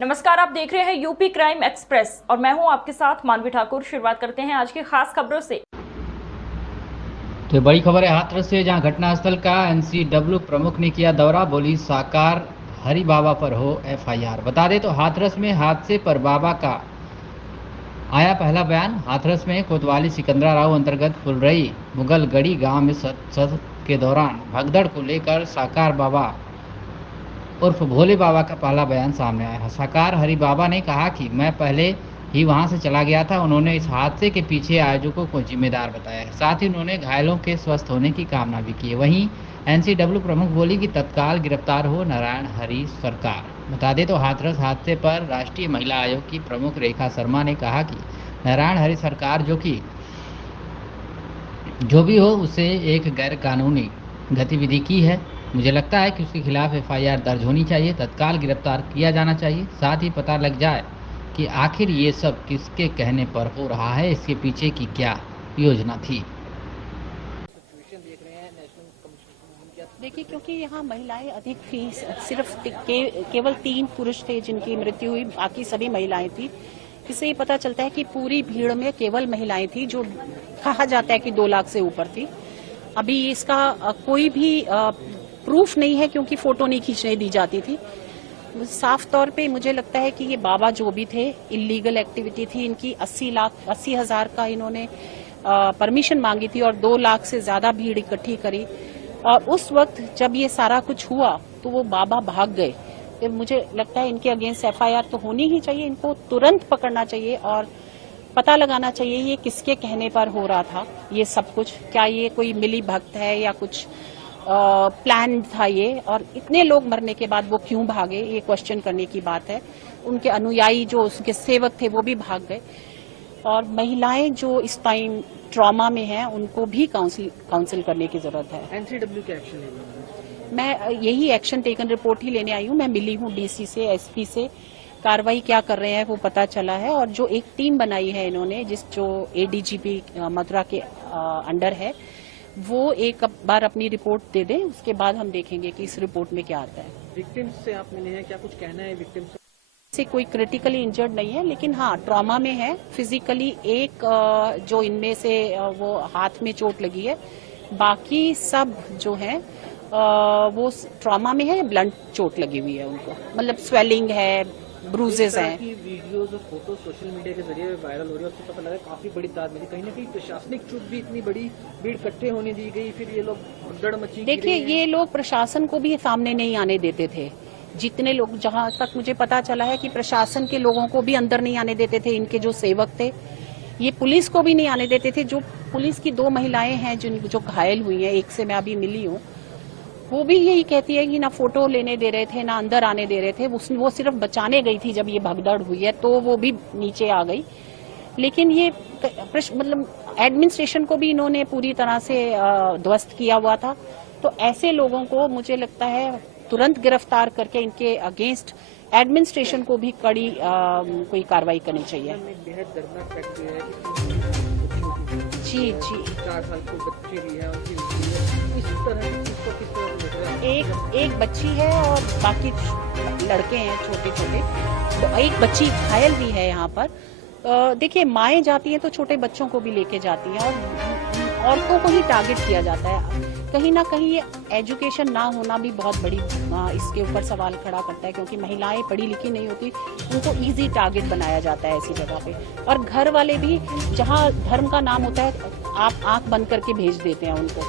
नमस्कार, आप देख रहे हैं यूपी क्राइम एक्सप्रेस और मैं हूं आपके साथ मानवी ठाकुर। शुरुआत करते हैं आज की खास खबरों से। तो बड़ी खबर है हाथरस से, जहां घटनास्थल का एनसीडब्ल्यू प्रमुख ने किया दौरा। बोली साकार हरि बाबा पर हो एफआईआर। बता दें तो हाथरस में हादसे पर बाबा का आया पहला बयान। हाथरस में कोतवाली सिकंदरा राव अंतर्गत फुलरई मुगलगढ़ी गांव में सत्र के दौरान भगदड़ को लेकर साकार बाबा उर्फ भोले बाबा का पहला बयान सामने आया है। साकार हरि बाबा ने कहा कि मैं पहले ही वहां से चला गया था। उन्होंने इस हादसे के पीछे आयोजकों को जिम्मेदार बताया है। साथ ही उन्होंने घायलों के स्वस्थ होने की कामना भी की है। वहीं एनसीडब्ल्यू प्रमुख बोली कि तत्काल गिरफ्तार हो नारायण हरि सरकार। बता दें तो हाथरस हादसे पर राष्ट्रीय महिला आयोग की प्रमुख रेखा शर्मा ने कहा कि नारायण हरि सरकार जो भी हो उसे एक गैर कानूनी गतिविधि की है। मुझे लगता है कि उसके खिलाफ एफआईआर दर्ज होनी चाहिए, तत्काल गिरफ्तार किया जाना चाहिए। साथ ही पता लग जाए कि आखिर ये सब किसके कहने पर हो रहा है, इसके पीछे की क्या योजना थी। देखिए, क्योंकि यहाँ महिलाएं अधिक थी, सिर्फ केवल 3 पुरुष थे जिनकी मृत्यु हुई, बाकी सभी महिलाएं थी। इससे ये पता चलता है कि पूरी भीड़ में केवल महिलाएं थी, जो कहा जाता है कि 2 लाख से ऊपर थी। अभी इसका कोई भी प्रूफ नहीं है, क्योंकि फोटो नहीं खींचने दी जाती थी। साफ तौर पे मुझे लगता है कि ये बाबा जो भी थे, इलीगल एक्टिविटी थी इनकी। 80,000 का इन्होंने परमिशन मांगी थी और 2 लाख से ज्यादा भीड़ इकट्ठी करी। और उस वक्त जब ये सारा कुछ हुआ तो वो बाबा भाग गए। मुझे लगता है इनके अगेंस्ट एफआईआर तो होनी ही चाहिए। इनको तुरंत पकड़ना चाहिए और पता लगाना चाहिए ये किसके कहने पर हो रहा था ये सब कुछ। क्या ये कोई मिली भक्त है या कुछ प्लान था ये, और इतने लोग मरने के बाद वो क्यों भागे, ये क्वेश्चन करने की बात है। उनके अनुयायी जो उसके सेवक थे वो भी भाग गए। और महिलाएं जो इस टाइम ट्रॉमा में हैं उनको भी काउंसिल करने की जरूरत है। एनसीडब्ल्यू के एक्शन लेने मैं यही एक्शन टेकन रिपोर्ट ही लेने आई हूँ। मैं मिली हूँ डीसी से, एसपी से। कार्रवाई क्या कर रहे हैं वो पता चला है। और जो एक टीम बनाई है इन्होंने, जो एडीजीपी मथुरा के अंडर है, वो एक बार अपनी रिपोर्ट दे दें, उसके बाद हम देखेंगे कि इस रिपोर्ट में क्या आता है। विक्टिम्स से आप मिले हैं, क्या कुछ कहना है विक्टिम्स से? कोई क्रिटिकली इंजर्ड नहीं है, लेकिन हाँ ट्रॉमा में है फिजिकली। एक जो इनमें से वो हाथ में चोट लगी है, बाकी सब जो है वो ट्रॉमा में है, ब्लंट चोट लगी हुई है उनको, मतलब स्वेलिंग है, ब्रूजेस हैं। वीडियोस और फोटो सोशल मीडिया के जरिए वायरल हो रही है, उससे पता लगा काफी बड़ी तादाद में कहीं ना कहीं प्रशासनिक चूक भी इतनी बड़ी भीड़ इकट्ठे होने दी गई, फिर ये लोग भगदड़ मची। देखिए, ये लोग प्रशासन को भी सामने नहीं आने देते थे। जितने लोग, जहां तक मुझे पता चला है कि प्रशासन के लोगों को भी अंदर नहीं आने देते थे। इनके जो सेवक थे, ये पुलिस को भी नहीं आने देते थे। जो पुलिस की 2 महिलाएं हैं जो घायल हुई हैं, एक से मैं अभी मिली हूँ, वो भी यही कहती है कि ना फोटो लेने दे रहे थे ना अंदर आने दे रहे थे। वो सिर्फ बचाने गई थी। जब ये भगदड़ हुई है तो वो भी नीचे आ गई। लेकिन ये मतलब एडमिनिस्ट्रेशन को भी इन्होंने पूरी तरह से ध्वस्त किया हुआ था। तो ऐसे लोगों को मुझे लगता है तुरंत गिरफ्तार करके इनके अगेंस्ट एडमिनिस्ट्रेशन को भी कड़ी कोई कार्रवाई करनी चाहिए। बेहद दर्दनाक फैक्ट है जी 4 साल के बच्चे भी है, इस तरह की चीज को किस तरह देख रहे हैं? एक बच्ची है और बाकी लड़के हैं छोटे छोटे। तो एक बच्ची घायल भी है यहाँ पर। देखिए, माएँ जाती हैं तो छोटे बच्चों को भी लेके जाती हैं और औरतों को ही टारगेट किया जाता है। कहीं ना कहीं ये एजुकेशन ना होना भी बहुत बड़ी इसके ऊपर सवाल खड़ा करता है, क्योंकि महिलाएं पढ़ी लिखी नहीं होती, उनको इजी टारगेट बनाया जाता है ऐसी जगह पे। और घर वाले भी, जहां धर्म का नाम होता है, आप आंख बंद करके भेज देते हैं उनको।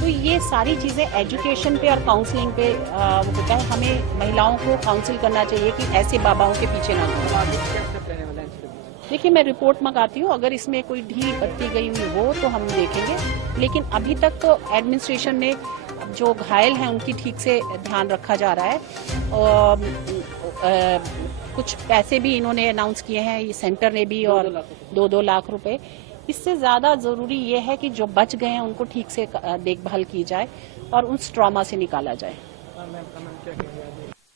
तो ये सारी चीजें एजुकेशन पे और काउंसलिंग पे वो होता है। हमें महिलाओं को काउंसिल करना चाहिए कि ऐसे बाबाओं के पीछे ना जाओ। देखिए, मैं रिपोर्ट मंगाती हूँ, अगर इसमें कोई ढील बरती गई हुई वो तो हम देखेंगे। लेकिन अभी तक तो एडमिनिस्ट्रेशन ने जो घायल हैं उनकी ठीक से ध्यान रखा जा रहा है। और कुछ पैसे भी इन्होंने अनाउंस किए हैं, ये सेंटर ने भी, और 2-2 लाख रुपए। इससे ज्यादा जरूरी ये है कि जो बच गए हैं उनको ठीक से देखभाल की जाए और उस ट्रॉमा से निकाला जाए।